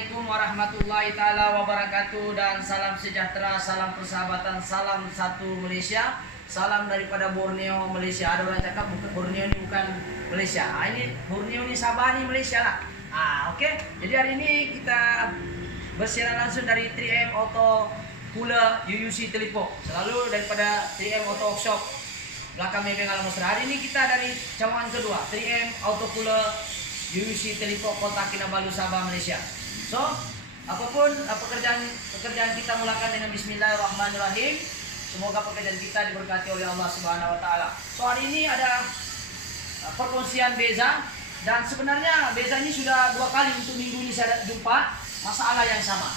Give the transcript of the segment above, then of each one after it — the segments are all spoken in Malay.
Assalamualaikum warahmatullahi taala wabarakatuh, dan salam sejahtera, salam persahabatan, salam satu Malaysia, salam daripada Borneo, Malaysia. Ada orang cakap bukan Borneo ini bukan Malaysia. Ini Borneo ini Sabah ini Malaysia lah. Oke. Jadi hari ini kita bersiaran langsung dari 3M Auto Cooler UUC Telipok. Selalu daripada 3M Auto Workshop belakang Mebeng Alam Mesra. Hari ini kita dari cawangan kedua 3M Auto Cooler UUC Telipok Kota Kinabalu, Sabah, Malaysia. So, apapun pekerjaan kita mulakan dengan Bismillahirrahmanirrahim. Semoga pekerjaan kita diberkati oleh Allah Subhanahu Wa Taala. So, hari ini ada perkongsian beza, dan sebenarnya beza ini sudah 2 kali untuk minggu ini saya jumpa masalah yang sama.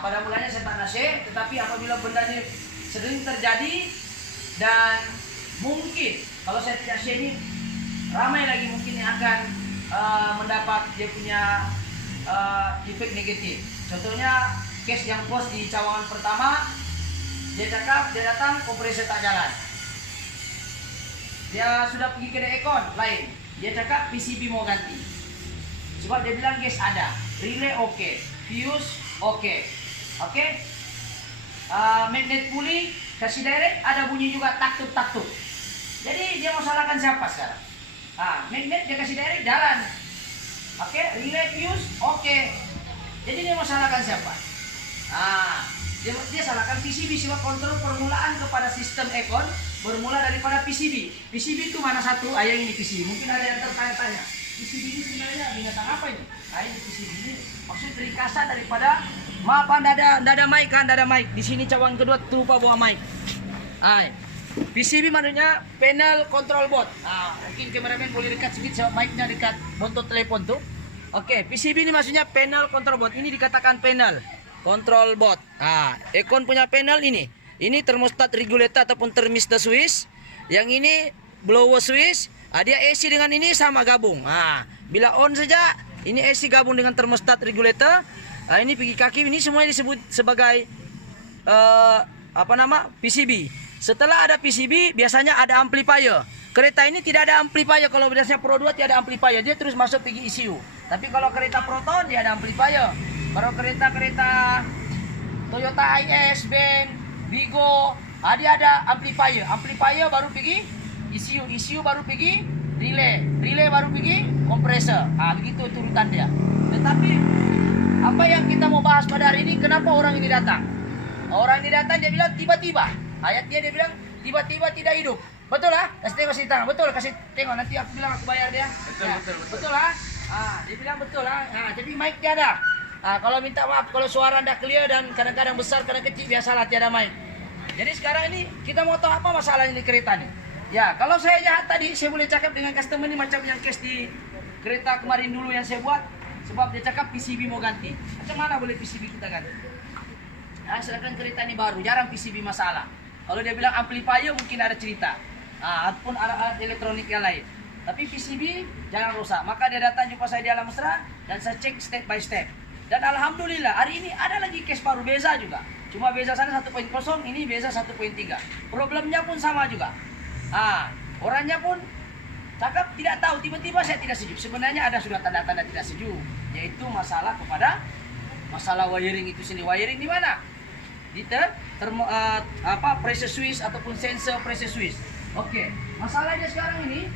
Pada mulanya saya tak nasi, tetapi apabila benda ini sering terjadi dan mungkin kalau saya tidak share ini ramai lagi mungkin yang akan mendapat dia punya efek negatif. Contohnya case yang post di cawangan pertama, dia cakap dia datang kompresor tak jalan. Dia sudah pergi ke Ekon lain, dia cakap PCB mau ganti. Sebab dia bilang gas ada, relay oke, fuse oke. Magnet pulley kasih direct ada bunyi juga tak-tuk. Jadi dia mau salahkan siapa sekarang? Magnet dia kasih direct jalan. Relay fuse oke. Jadi dia mau salahkan siapa? Dia salahkan PCB, sebab kontrol permulaan kepada sistem Ekon bermula daripada PCB. PCB itu mana satu? Yang ini PCB. Mungkin ada yang tertanya-tanya. PCB ini sebenarnya binatang apa ini? Ini PCB ini maksudnya ringkasan daripada, maaf tidak ada mic kan, tidak ada mic. Di sini cawangan kedua lupa bawa mic. PCB maksudnya panel control board. Mungkin kameramen boleh dekat sedikit sebab mic-nya dekat bontot telepon tuh. PCB ini maksudnya panel control board. Ini dikatakan panel control board. Ekon punya panel ini. Ini thermostat regulator ataupun thermistor switch. Yang ini blower switch. Dia AC dengan ini sama gabung. Bila on saja, ini AC gabung dengan thermostat regulator. Ini pergi kaki, ini semuanya disebut sebagai PCB. Setelah ada PCB, biasanya ada amplifier. Kereta ini tidak ada amplifier. Kalau biasanya Pro 2 tidak ada amplifier, dia terus masuk pergi ECU. Tapi kalau kereta Proton dia ada amplifier. Baru kereta-kereta Toyota IS, Ben, Vigo, dia ada amplifier. Amplifier baru pergi ECU, ECU baru pergi relay, relay baru pergi kompresor. Begitu turutan dia. Tetapi apa yang kita mau bahas pada hari ini, kenapa orang ini datang? Orang ini datang, dia bilang tiba-tiba. Ayatnya dia bilang tiba-tiba tidak hidup. Betul lah? Kasih tengok sini tangan. Betul, kasih tengok. Nanti aku bilang aku bayar dia. Betul lah. Dia bilang betul lah. Jadi mic dia ada. Kalau minta maaf kalau suara tidak clear dan kadang-kadang besar, kadang kecil, biasalah tiada mic. Jadi sekarang ini kita mau tahu apa masalahnya di kereta ini. Ya, kalau saya jahat tadi, saya boleh cakap dengan customer ini macam yang case di kereta kemarin dulu yang saya buat. Sebab dia cakap PCB mau ganti. Macam mana boleh PCB kita ganti? Sedangkan kereta ini baru, jarang PCB masalah. Kalau dia bilang amplifier mungkin ada cerita, ataupun alat-alat elektronik yang lain. Tapi PCB jangan rusak. Maka dia datang jumpa saya di Alam Mesra dan saya cek step by step. Dan alhamdulillah hari ini ada lagi case baru, beza juga. Cuma beza sana 1.0, ini beza 1.3. Problemnya pun sama juga. Orangnya pun cakap tidak tahu, tiba-tiba saya tidak setuju. Sebenarnya ada sudah tanda-tanda tidak setuju, yaitu masalah kepada masalah wiring itu sendiri. Wiring di mana? Di pressure switch ataupun sensor pressure switch. Masalahnya sekarang ini,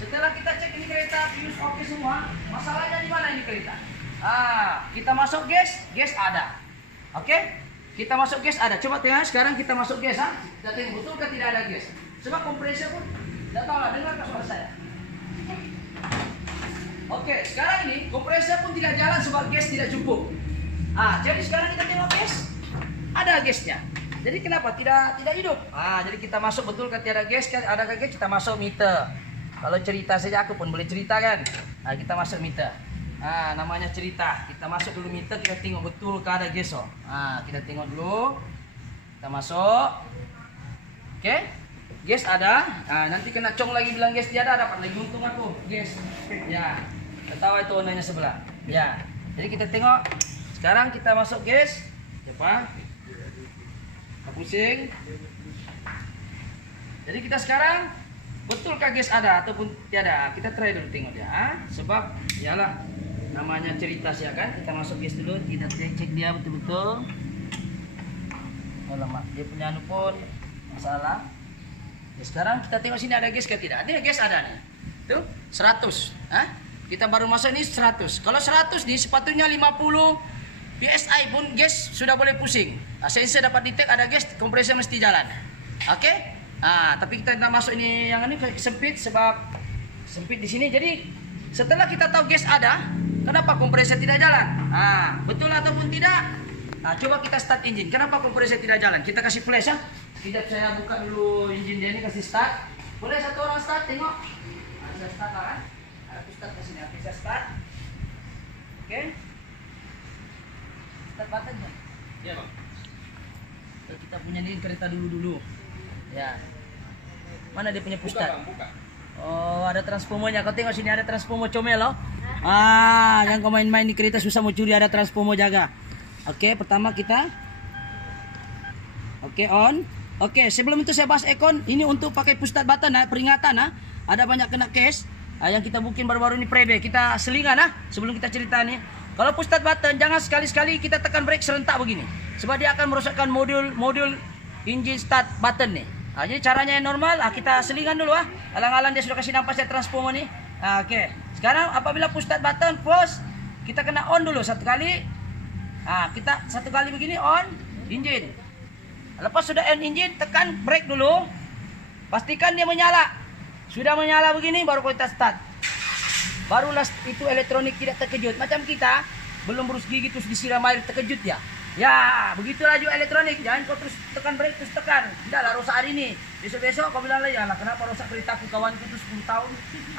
setelah kita cek ini kereta fuse oke semua, masalahnya di mana ini kereta? Kita masuk gas ada. Kita masuk gas ada. Coba tengok sekarang kita masuk gas. Kita tengok betul ke tidak ada gas. Sebab kompresor pun tidak tahu lah, dengar suara saya. Sekarang ini kompresor pun tidak jalan sebab gas tidak cukup. Jadi sekarang kita tengok gas, ada gasnya. Jadi kenapa tidak hidup? Jadi kita masuk betul ke tiada gas, ada gas, kita masuk meter. Kalau cerita saja aku pun boleh cerita kan. Kita masuk meter. Namanya cerita. Kita masuk dulu meter, kita tengok betul ke ada gas. Kita tengok dulu. Kita masuk. Gas ada. Nanti kena cong lagi bilang gas tiada, dapat lagi untung aku. Gas. Ya. Ketawa itu onanya sebelah. Ya. Jadi kita tengok. Sekarang kita masuk gas. Siapa? Pusing. Jadi kita sekarang betulkah gas ada ataupun tiada? Kita try dulu tengok dia. Sebab ialah namanya cerita sih ya kan. Kita masuk gas dulu, kita cek dia betul-betul. Oh lama, dia punya anu pun masalah. Ya, sekarang kita tengok sini ada gas ke tidak? Ada gas, ada nih. Tuh 100. Hah? Kita baru masuk ini 100. Kalau 100 nih sepatutnya 50 PSI pun gas sudah boleh pusing. Sensor dapat detect ada gas, kompresor mesti jalan. Oke? Tapi kita tidak masuk ini yang ini sempit sebab sempit di sini. Jadi setelah kita tahu gas ada, kenapa kompresor tidak jalan? Betul ataupun tidak? Coba kita start engine. Kenapa kompresor tidak jalan? Kita kasih flash ya. Tidak, saya buka dulu engine dia ini, kasih start. Boleh satu orang start, tengok. Bisa start lah kan? Ada start di sini. Bisa start. Oke. Start button-nya. Ya, Bang. Kita punya ini kereta dulu. Ya. Mana dia punya pusat? Buka, Bang, buka. Oh, ada transformernya. Kau tengok sini ada transformer comel loh. Jangan kau main-main di kereta susah mau curi, ada transformer jaga. Oke, pertama kita on. Sebelum itu saya bahas aircon. Ini untuk pakai push start button peringatan ada banyak kena case yang kita bikin baru-baru ini prede. Kita selingan sebelum kita cerita nih. Kalau push start button jangan sekali-sekali kita tekan brake serentak begini. Sebab dia akan merosakkan modul engine start button nih. Jadi caranya yang normal, kita selingan dulu Alang-alang dia sudah kasih nampak saya transformer nih. Oke. Sekarang apabila push start button push, kita kena on dulu satu kali. Kita satu kali begini on engine. Lepas sudah on engine, tekan brake dulu. Pastikan dia menyala. Sudah menyala begini baru kita start. Barulah itu elektronik tidak terkejut. Macam kita belum berus gigi terus disiram air terkejut ya. Ya, begitu laju elektronik. Jangan kau terus tekan brake terus tekan. Tidaklah rusak hari ini. Besok-besok kau bilang lah, kenapa rusak keretaku, kawanku itu 10 tahun.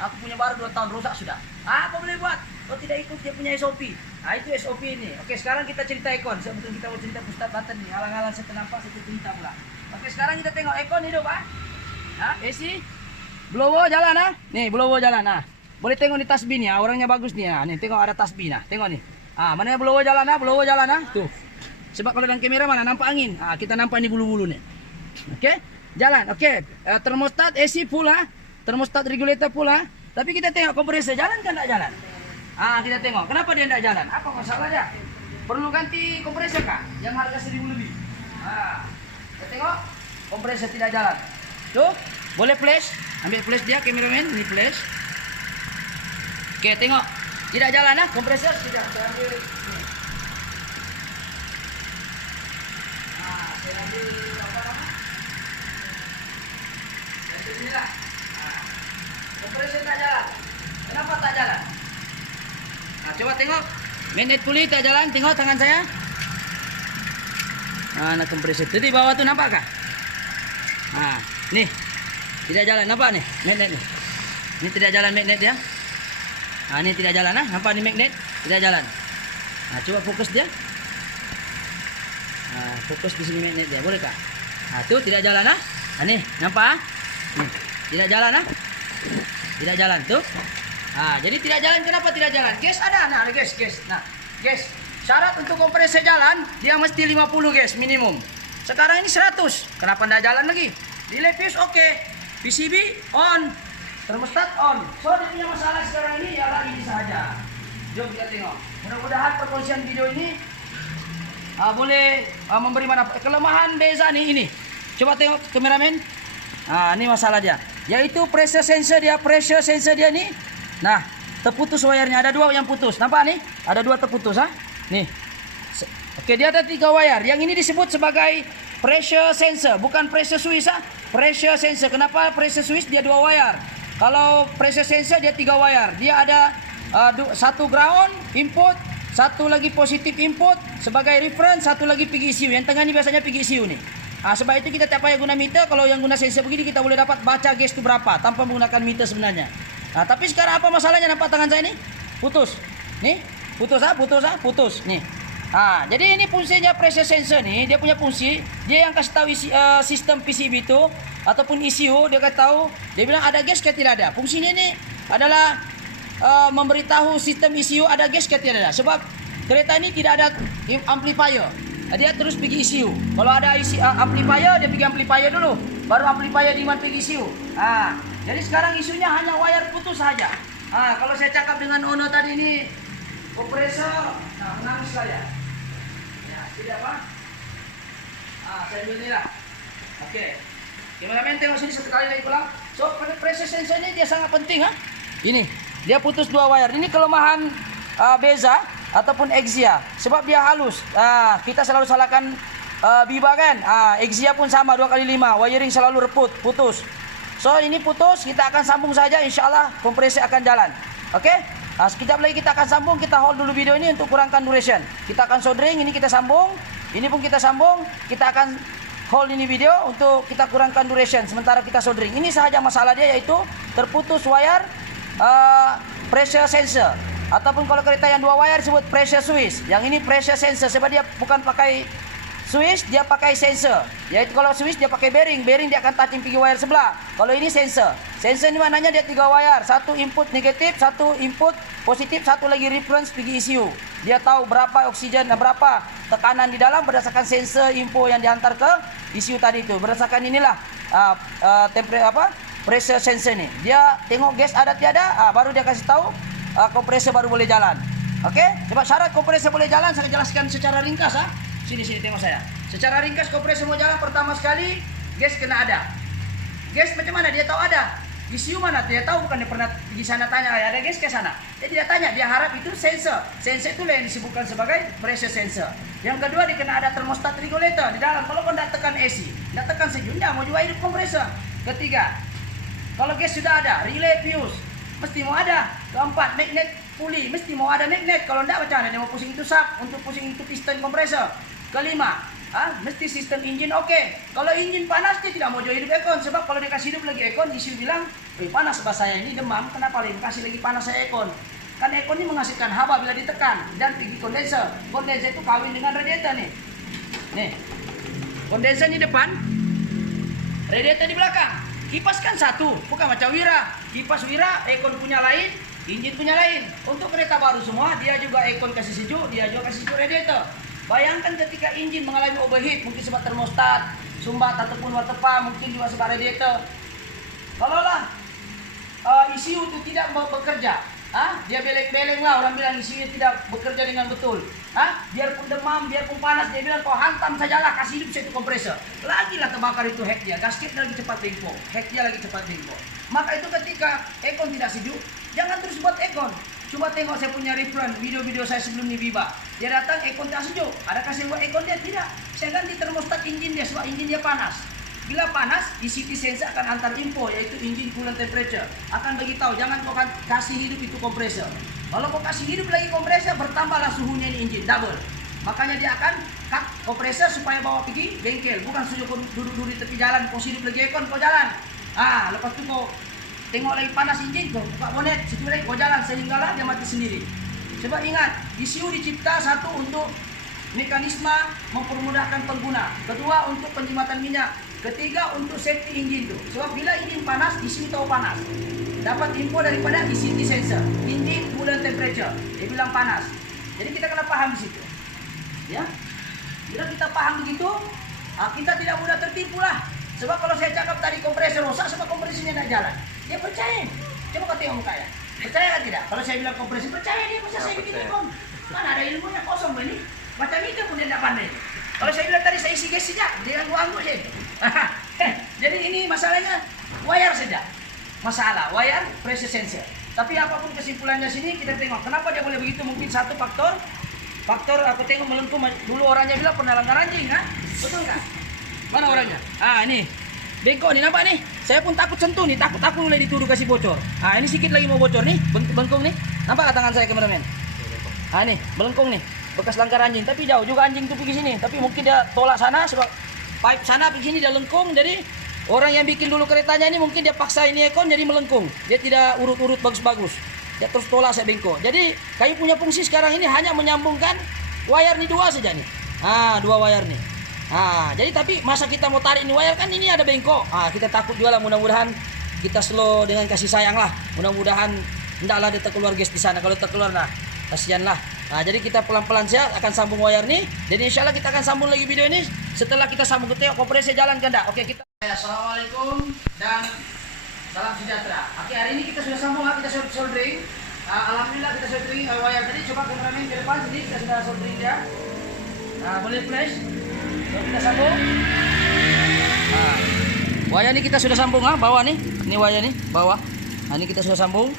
Aku punya baru 2 tahun rusak sudah. Kau boleh buat. Kau tidak ikut dia punya SOP. Itu SOP ini. Oke, sekarang kita cerita aircon. Sebetulnya kita mau cerita push start button nih. Alang-alang saya ternampak, saya cerita pula. Oke, sekarang kita tengok aircon hidup AC. Blower jalan Nih, blower jalan Boleh tengok di tasbih nih orangnya bagus nih Nih, tengok ada tasbih Tengok nih. Mana blower jalan blower jalan Tuh. Sebab kalau dalam kamera mana nampak angin. Kita nampak ini bulu-bulu nih. Oke? Jalan. Oke. Termostat AC full Termostat regulator full Tapi kita tengok kompresor jalan kan enggak jalan? Kita tengok. Kenapa dia enggak jalan? Apa masalahnya? Perlu ganti kompresor kah? Yang harga 1.000 lebih. Kita tengok kompresor tidak jalan. Tuh, boleh flash. Ambil flash dia kameramen, ini flash. Oke, tengok. Tidak jalan kompresor tidak. Saya ambil ini. Saya ambil apa nama? Saya inilah. Kompresor tak jalan. Kenapa tak jalan? Coba tengok. Magnet puli tak jalan. Tengok tangan saya. Nah, kompresor itu di bawah tuh nampak kah? Nih. Tidak jalan, nampak nih magnet nih. Ini tidak jalan magnet dia. Ini tidak jalan nampak nih magnet, tidak jalan. Coba fokus dia. Fokus di sini magnet dia, boleh kah? Tuh tidak jalan nih, nampak Nih, tidak jalan Tidak jalan tuh. Jadi tidak jalan, kenapa tidak jalan? Gas ada, gas. Gas. Syarat untuk kompresor jalan, dia mesti 50 gas minimum. Sekarang ini 100. Kenapa tidak jalan lagi? Delay fuse oke. PCB on. Termostat on. So dia punya masalah sekarang ini ialah ini saja. Jom kita tengok. Mudah-mudahan perkongsian video ini boleh memberi manfaat. Kelemahan beza nih ini. Coba tengok kameramen. Ini masalah dia. Yaitu pressure sensor dia nih. Nah, terputus wayarnya. Ada 2 yang putus. Nampak nih? Ada 2 terputus Nih. Oke, dia ada 3 wayar. Yang ini disebut sebagai pressure sensor, bukan pressure switch Pressure sensor. Kenapa pressure switch dia 2 wayar? Kalau pressure sensor dia 3 wayar. Dia ada 1 ground input, 1 lagi positif input sebagai reference, 1 lagi pergi ECU. Yang tengah ni biasanya pergi ECU nih. Sebab itu kita tak payah guna meter. Kalau yang guna sensor begini kita boleh dapat baca gas itu berapa tanpa menggunakan meter sebenarnya. Tapi sekarang apa masalahnya? Nampak tangan saya ni? Putus. Nih, putus. Nih. Jadi ini fungsinya pressure sensor nih, dia punya fungsi, dia yang kasih tahu sistem PCB itu ataupun ECU, dia kasih tahu, dia bilang ada gas ke tidak ada. Fungsinya ini adalah memberitahu sistem ECU ada gas ke tidak ada. Sebab kereta ini tidak ada amplifier. Dia terus pergi ECU. Kalau ada amplifier, dia pergi amplifier dulu, baru amplifier di mana pergi ECU. Jadi sekarang isunya hanya wire putus saja. Kalau saya cakap dengan owner tadi ini, kompresor. Nah, menangis lah ya. Ya, tidak apa? Saya ambil ini lah. Oke. Kameramen tengok sini sekali lagi pulang. So, pada pressure sensor ini dia sangat penting, ha? Ini, dia putus 2 wire. Ini kelemahan Beza ataupun Exia, sebab dia halus. Kita selalu salahkan Biba kan. Exia pun sama 2x5, wiring selalu reput, putus. So ini putus, kita akan sambung saja, insyaallah kompresi akan jalan. Oke? Sekejap lagi kita akan sambung, kita hold dulu video ini untuk kurangkan duration. Kita akan soldering, ini kita sambung, ini pun kita sambung, kita akan hold ini video untuk kita kurangkan duration sementara kita soldering. Ini sahaja masalah dia, yaitu terputus wire pressure sensor, ataupun kalau kereta yang 2 wire disebut pressure switch. Yang ini pressure sensor sebab dia bukan pakai switch, dia pakai sensor. Yaitu kalau switch dia pakai bearing, bearing dia akan touching pergi wire sebelah. Kalau ini sensor, sensor ini maknanya dia 3 wire, satu input negatif, satu input positif, satu lagi reference pergi ECU. Dia tahu berapa oksigen dan berapa tekanan di dalam berdasarkan sensor info yang dihantar ke ECU tadi itu. Berdasarkan inilah pressure sensor ni. Dia tengok gas ada tiada, baru dia kasih tahu kompresor baru boleh jalan. Okey? Sebab syarat kompresor boleh jalan saya jelaskan secara ringkas. Sini tengok saya. Secara ringkas kompresor mau jalan, pertama sekali gas kena ada. Gas macam mana dia tahu ada? ECU mana? Dia tahu, bukan dia pernah di sana tanya ada gas ke sana. Dia tidak tanya, dia harap itu sensor. Sensor itulah yang disebutkan sebagai pressure sensor. Yang kedua dia kena ada thermostat regulator di dalam. Kalau kau tidak tekan AC, tidak tekan sejuk, tidak mau juga hidup kompresor. Ketiga, kalau gas sudah ada, relay fuse mesti mau ada. Keempat, magnet puli mesti mau ada magnet. Kalau tidak macam mana dia mau pusing itu sub untuk pusing itu piston kompresor. Kelima, mesti sistem engine okey. Kalau engine panas dia tidak mau jual hidup aircon, sebab kalau dia kasih hidup lagi aircon, isi bilang, panas sebab saya ini demam, kenapa lagi kasih lagi panas saya aircon? Kan aircon ini menghasilkan haba bila ditekan dan pergi kondenser. Kondenser itu kawin dengan radiator nih. Nih, kondenser di depan, radiator di belakang. Kipas kan satu, bukan macam Wira. Kipas Wira, aircon punya lain, engine punya lain. Untuk kereta baru semua, dia juga aircon kasih sejuk, dia juga kasih sejuk radiator. Bayangkan ketika engine mengalami overheat, mungkin sebab termostat, sumbat ataupun water pump, mungkin juga sebab radiator. Kalaulah ECU itu tidak bekerja, dia beleng-beleng lah, orang bilang ECU tidak bekerja dengan betul. Biarpun demam, biarpun panas, dia bilang kau hantam sajalah, kasih hidup satu kompresor. Lagilah terbakar itu head dia, gasket lagi cepat bengkok, head dia lagi cepat bengkok. Maka itu ketika aircon tidak sejuk, jangan terus buat aircon. Coba tengok saya punya reference video-video saya sebelum ni Biba. Dia datang aircon tak sejuk. Adakah saya buat aircon dia? Tidak. Saya ganti termostat engine dia sebab engine dia panas. Bila panas, ECP sensor akan hantar info, yaitu engine coolant temperature. Akan beritahu jangan kau kasih hidup itu kompresor. Kalau kau kasih hidup lagi kompresor, bertambahlah suhunya ini engine double. Makanya dia akan cut kompresor supaya bawa pergi bengkel. Bukan suruh kau duduk di tepi jalan, kau hidup lagi aircon kau jalan. Lepas tu kau tengok lagi panas engine, kau buka bonet, situ lagi kau jalan sehinggalah dia mati sendiri. Sebab ingat, ECU dicipta satu untuk mekanisme mempermudahkan pengguna, kedua untuk penjimatan minyak, ketiga untuk safety engine tu. Sebab bila engine panas, ECU tahu panas. Dapat info daripada ECT sensor, engine coolant temperature. Dia bilang panas. Jadi kita kena paham di situ. Ya. Bila kita paham begitu, kita tidak mudah tertipu lah. Sebab kalau saya cakap tadi kompresor rosak, sebab kompresornya tidak jalan. Dia percaya. Coba kau tengok muka ya. Percaya kan tidak? Kalau saya bilang kompresor, percaya dia. Masa saya bikin aircon? Mana ada ilmunya kosong ini. Macam itu pun dia tidak pandai. Kalau saya bilang tadi saya isi gas saja, dia anggur-anggur saja. Jadi ini masalahnya wire saja. Masalah wire pressure sensor. Tapi apapun kesimpulannya sini, kita tengok kenapa dia boleh begitu. Mungkin satu faktor aku tengok melengkung. Dulu orangnya bilang pernah langgar anjing, kan? Betul nggak? Mana orangnya? Ini bengkok nih, nampak nih. Saya pun takut sentuh nih, takut aku mulai dituduh kasih bocor. Ini sedikit lagi mau bocor nih, bengkong nih. Nampak nggak tangan saya, kameramen? Ini melengkung nih, bekas langgar anjing. Tapi jauh juga anjing tuh pergi sini. Tapi mungkin dia tolak sana sebab pipe sana pergi sini dia lengkung. Jadi orang yang bikin dulu keretanya ini mungkin dia paksa ini ekon jadi melengkung. Dia tidak urut-urut bagus-bagus. Dia terus tolak saya bengkok. Jadi kayu punya fungsi sekarang ini hanya menyambungkan wire nih 2 saja nih. 2 wire nih. Jadi tapi masa kita mau tarik ini wire kan ini ada bengkok. Kita takut juga lah, mudah-mudahan kita slow dengan kasih sayang lah. Mudah-mudahan hendaklah dia terkeluar gas di sana. Kalau terkeluar nah kasihan lah. Jadi kita pelan-pelan saja akan sambung wire nih. Jadi insyaallah kita akan sambung lagi video ini setelah kita sambung ke tengok kompresor jalan kan enggak. Oke, kita Assalamualaikum dan salam sejahtera. Oke, hari ini kita sudah sambung, kita soldering. Alhamdulillah kita soldering wayar tadi. Coba kameramen ke depan sini, kita sudah soldering dia. Boleh flash. So, kita sambung. Wayar ini kita sudah sambung bawah nih. Ini wayar nih bawah. Ini kita sudah sambung.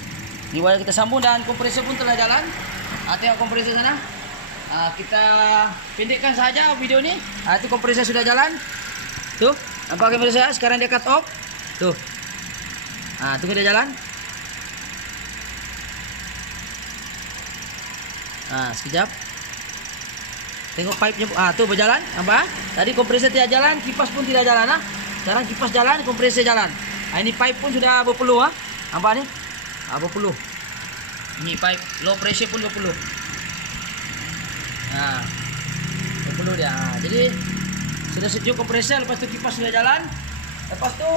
Ini wayar kita sambung dan kompresor pun telah jalan. Tengok kompresor sana. Kita pendekkan saja video ini. Itu kompresor sudah jalan. Tuh, nampak kamera saya? Sekarang dia cut off. Tuh. Tunggu dia jalan. Sekejap. Tengok pipe-nya. Tuh berjalan. Nampak? Tadi kompresor tidak jalan, kipas pun tidak jalan. Sekarang kipas jalan, kompresor jalan. Ini pipe pun sudah berpeluh. Nampak nih? Berpeluh. Ini pipe low pressure pun berpeluh. Berpeluh dia. Jadi sudah sejuk kompresor, lepas tu kipas sudah jalan. Lepas tu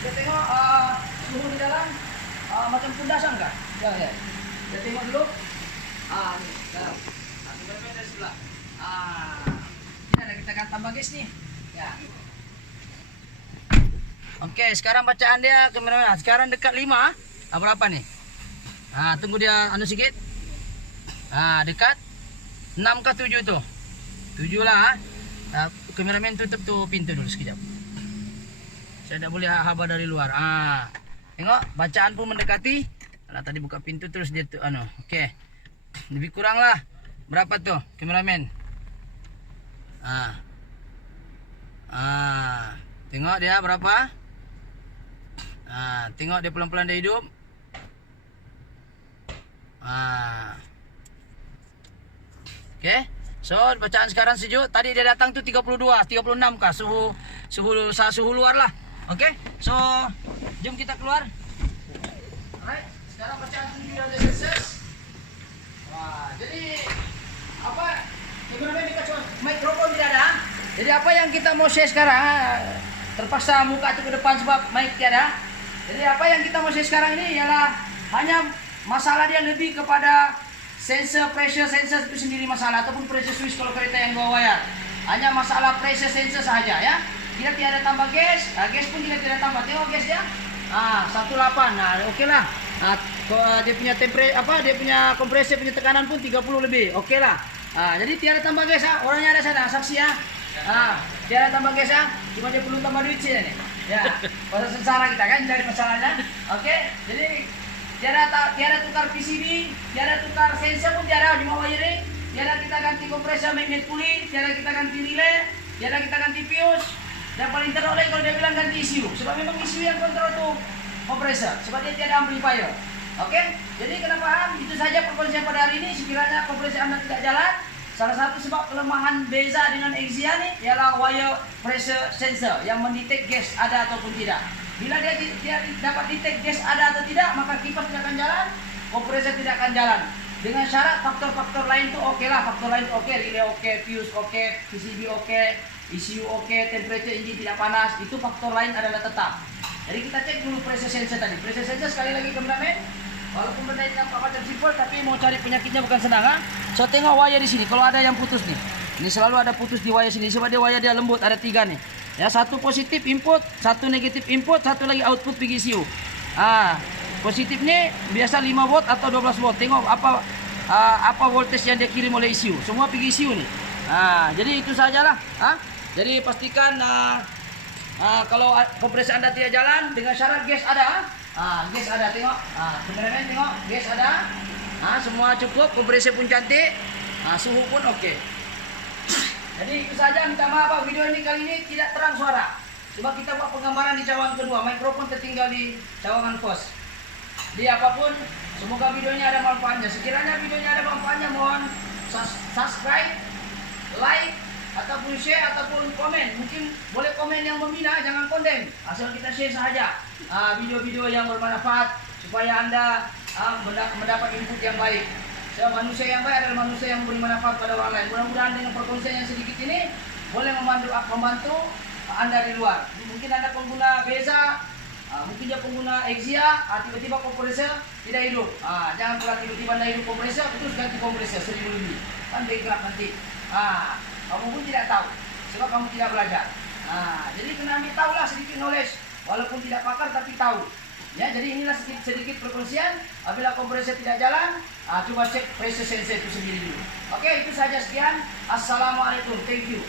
kita tengok suhu di dalam macam pundasan kah? Jangan ya. Kita tengok dulu. Ni dalam. Kita dari sebelah. Ini ada kita akan tambah gas nih. Ya. Oke, sekarang bacaan dia kameramen. Sekarang dekat 5. Berapa nih? Tunggu dia sikit. Dekat 6 ke 7 tuh. 7 lah. Kameramen tutup tuh pintu dulu sekejap. Saya tidak boleh haba dari luar. Tengok bacaan pun mendekati. Tadi buka pintu terus dia tuh Oke. Lebih kurang lah. Berapa tuh kameramen? Tengok dia berapa? Tengok dia pelan-pelan dia hidup. Oke. So bacaan sekarang sejuk. Tadi dia datang tuh 32, 36 kah suhu luar lah. Oke. So jom kita keluar. Alright. Sekarang bacaan 7 sudah selesai. Jadi apa? Kameramen dikasih mikrofon tidak ada. Jadi apa yang kita mau share sekarang? Terpaksa muka itu ke depan sebab mic tiada. Jadi apa yang kita mau share sekarang ini ialah hanya masalah dia lebih kepada sensor, pressure sensor itu sendiri masalah, ataupun pressure switch kalau kereta yang bawa wayar. Hanya masalah pressure sensor saja ya. Kita tidak tambah gas, gas pun kita tidak tambah. Tengok gas dia. 18. Okey lah. Dia punya temperature dia punya kompresor punya tekanan pun 30 lebih. Okey lah. Jadi tiada tambah gas orangnya ada sana saksi ya. Tiada tambah gas cuma dia perlu tambah duit sini nih. Ya. Pasal sengsara kita kan cari masalahnya. Okey. Jadi tiada tukar PCB, tiada tukar sensor pun tiada, cuma wiring. Tiada kita ganti kompresor magnet pulley, tiada kita ganti relay, tiada kita ganti fuse. Dan paling teroleh kalau dia bilang ganti ECU, sebab memang ECU yang kontrol tuh kompresor, sebab dia tiada amplifier. Oke? Jadi kenapa? Itu saja perkongsian pada hari ini. Sekiranya kompresor Anda tidak jalan, salah satu sebab kelemahan Beza dengan Exia nih ialah wire pressure sensor yang mendetek gas ada ataupun tidak. Bila dia dapat detect gas ada atau tidak, maka kipas tidak akan jalan, kompresor tidak akan jalan. Dengan syarat faktor-faktor lain itu oke lah, faktor lain oke, relay oke, fuse oke, PCB oke, ECU oke, temperature engine tidak panas, itu faktor lain adalah tetap. Jadi kita cek dulu pressure sensor tadi. Pressure sensor sekali lagi kameramen, walaupun benda ini nampak macam simple, tapi mau cari penyakitnya bukan senang. So tengok wire di sini, kalau ada yang putus nih, ini selalu ada putus di wire sini, sebab dia wire dia lembut, ada 3 nih. Ya, satu positif input, satu negatif input, satu lagi output pergi ECU. Positif ni biasa 5 volt atau 12 volt. Tengok apa voltage yang dia kirim oleh ECU. Semua pergi ECU ni. Jadi itu sajalah. Jadi pastikan kalau kompresor Anda tidak jalan dengan syarat gas ada. Gas ada, tengok. Kameramen tengok, gas ada. Semua cukup, kompresor pun cantik. Suhu pun okey. Jadi itu saja, minta maaf video ini kali ini tidak terang suara. Sebab kita buat penggambaran di cawangan kedua, mikrofon tertinggal di cawangan first. Jadi apapun, semoga videonya ada manfaatnya. Sekiranya videonya ada manfaatnya, mohon subscribe, like, ataupun share, ataupun komen. Mungkin boleh komen yang membina, jangan kondem. Asal kita share saja video-video yang bermanfaat supaya Anda mendapat input yang baik. So, manusia yang baik adalah manusia yang memberi manfaat pada orang lain. Mudah-mudahan dengan perkongsian yang sedikit ini boleh membantu Anda di luar. Mungkin Anda pengguna Beza, mungkin dia pengguna Exia, tiba-tiba kompresor tidak hidup. Jangan pula tiba-tiba Anda hidup kompresor, terus ganti kompresor 1000 lebih. Kan bankrupt nanti. Kamu pun tidak tahu, sebab kamu tidak belajar. Jadi kena ambil tahulah sedikit knowledge, walaupun tidak pakar tapi tahu. Ya, jadi inilah sedikit perkongsian. Apabila kompresor tidak jalan, coba cek pressure sensor itu sendiri dulu. Oke, itu saja, sekian. Assalamualaikum, thank you.